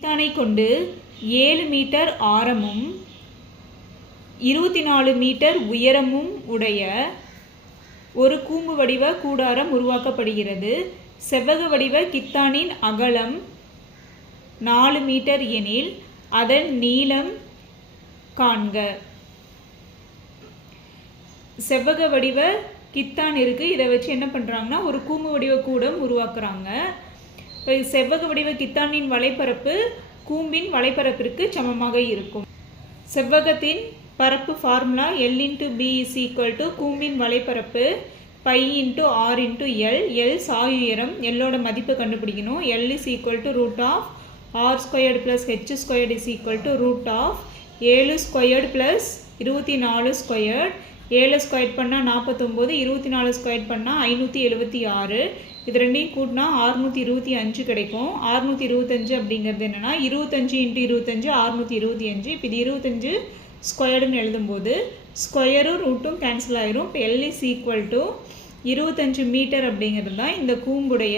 கித்தானை கொண்டு 7 மீட்டர் ஆரமும் 24 மீட்டர் உயரமும் உடைய ஒரு கூம்பு வடிவ கூடாரம் உருவாக்கப்படுகிறது. செவ்வக வடிவ கித்தானின் அகலம் 4 மீட்டர் எனில் அதன் நீளம் காண்க. செவ்வக வடிவ கித்தான் இருக்குது. இதை வச்சு என்ன பண்ணுறாங்கன்னா ஒரு கூம்பு வடிவ கூடம் உருவாக்குறாங்க. இப்போ செவ்வக வடிவ கித்தானின் வலைப்பரப்பு கூம்பின் வலைப்பரப்பிற்கு சமமாக இருக்கும். செவ்வகத்தின் பரப்பு ஃபார்முலா L × B = கூம்பின் வலைப்பரப்பு π × R × L. L சாயுயரம். எல்லோட மதிப்பு கண்டுபிடிக்கணும். L = √r² + h² = √7² + 24². 7 ஸ்கொயர் பண்ணால் 49, 24 ஸ்கொயர் பண்ணால் 576. இது ரெண்டையும் கூட்டினா 625 கிடைக்கும். 625 அப்படிங்கிறது என்னென்னா 25 × 25 625. இப்போ இது 25 ஸ்கொயர்டுன்னு எழுதும்போது ஸ்கொயரும் ரூட்டும் கேன்சல் ஆகிரும். இப்போ L = 25 மீட்டர் அப்படிங்கிறது தான் இந்த கூம்புடைய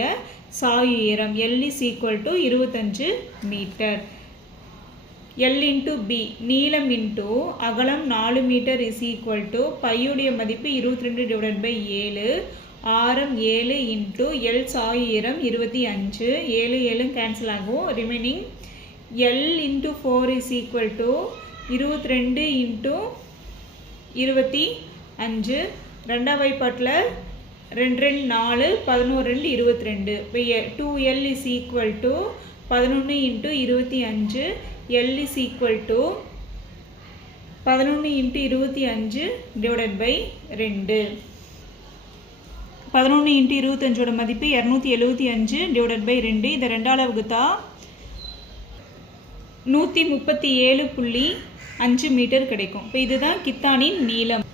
சாயுயரம். L = 25 metre. L × B நீளம் × அகலம் 4 மீட்டர் பையுடைய மதிப்பு 22/7, ஆரம் 7 × L சாயுயரம் 25. 7 7 கேன்சல் ஆகும். Remaining L × 4 = 22 × 25. ரெண்டாம் வாய்ப்பாட்டில் 2 2 4 11 2 22. இப்போ 2L = 11 × 25. L = 11 × 25 /2. 11 × 25 மதிப்பு 275/2. இதை 2ஆல் வகுத்தா 137.5 மீட்டர் கிடைக்கும். இப்போ இதுதான் கித்தானின் நீளம்.